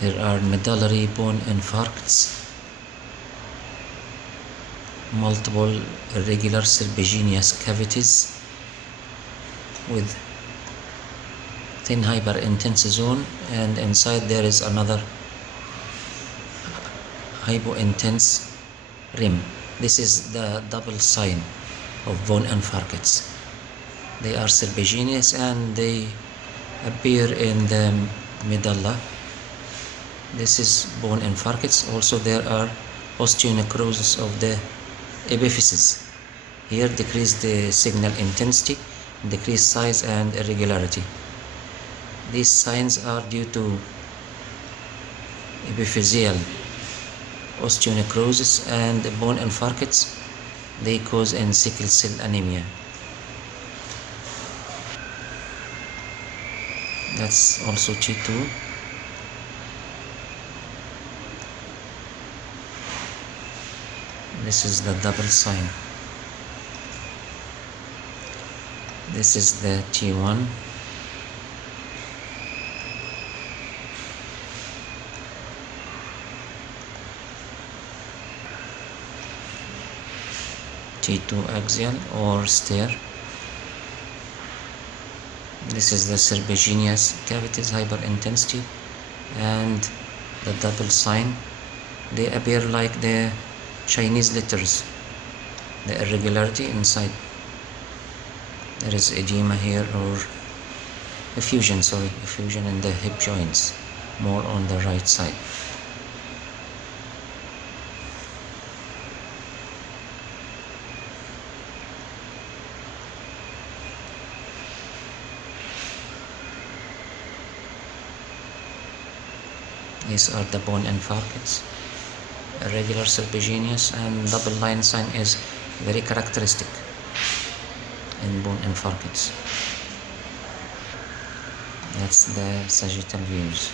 There are medullary bone infarcts, multiple irregular serpiginous cavities with thin hyperintense zone, and inside there is another hypointense rim. This is the double sign of bone infarcts. They are serpiginous and they appear in the medulla. This is bone infarcts. Also there are osteonecrosis of the epiphyses. Here decrease the signal intensity, decrease size and irregularity. These signs are due to epiphyseal osteonecrosis, and bone infarcts they cause in sickle cell anemia. That's also T2. This is the double sign. This is the T1. T2 axial or stair. This is the serpiginous cavities, hyperintensity, and the double sign. They appear like the Chinese letters, the irregularity inside. There is edema here, or effusion in the hip joints, more on the right side. These are the bone infarcts, irregular serpiginous, and double line sign is very characteristic in bone infarcts. That's the sagittal views.